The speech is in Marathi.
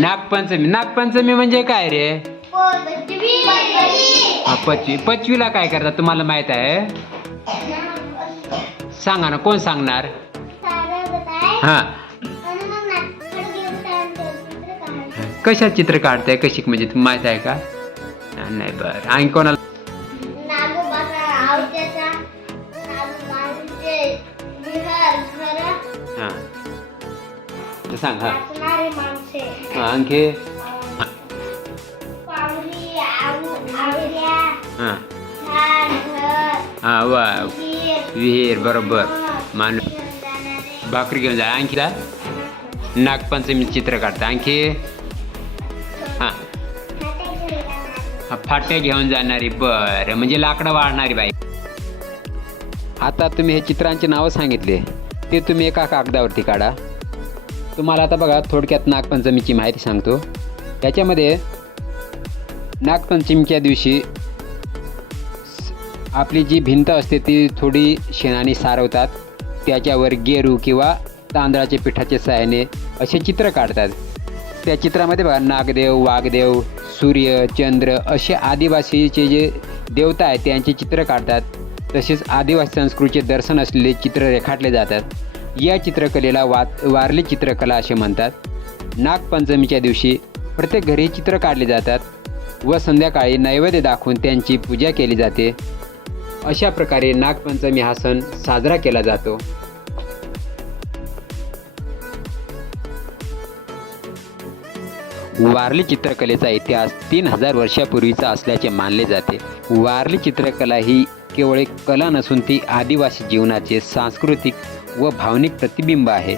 नागपंचमी. नागपंचमी म्हणजे काय रे? हा पचवी. पचवीला काय करतात तुम्हाला माहीत आहे? सांगा ना कोण सांगणार? हा. कशा चित्र काढताय? कशी म्हणजे तुम्ही माहीत आहे का? नाही बरं. आणि कोणाला सांग हा. हा, आणखी? हा. हा वा. विहीर बरोबर. मान भाकरी घेऊन जा आणखी जा नागपंचमी चित्र काढता आणखी? हा. हा, फाट्या घेऊन जाणारी बरं. म्हणजे लाकडं वाढणारी बाई. आता तुम्ही हे चित्रांची नावं सांगितले. ते तुम्ही एका कागदावरती काढा. तुम्हाला आता बघा थोडक्यात नागपंचमीची माहिती सांगतो. त्याच्यामध्ये नागपंचमीच्या दिवशी आपली जी भिंत असते ती थोडी शेणाने सारवतात. त्याच्यावर गेरू किंवा तांदळाच्या पिठाच्या सहाय्याने असे चित्र काढतात. त्या चित्रामध्ये बघा नागदेव वाघदेव सूर्य चंद्र असे आदिवासीचे जे देवता आहेत त्यांचे चित्र काढतात. तसेच आदिवासी संस्कृतीचे दर्शन असलेले चित्र रेखाटले जातात. या चित्रकलेला वा वारली चित्रकला असे म्हणतात. नागपंचमीच्या दिवशी प्रत्येक घरी चित्र काढले जातात व संध्याकाळी नैवेद्य दाखवून त्यांची पूजा केली जाते. अशा प्रकारे नागपंचमी हा सण साजरा केला जातो. वारली चित्रकलेचा इतिहास तीन हजार वर्षापूर्वीचा असल्याचे मानले जाते. वारली चित्रकला ही केवळ एक कला नसून ती आदिवासी जीवनाचे सांस्कृतिक व भावनिक प्रतिबिंब आहे.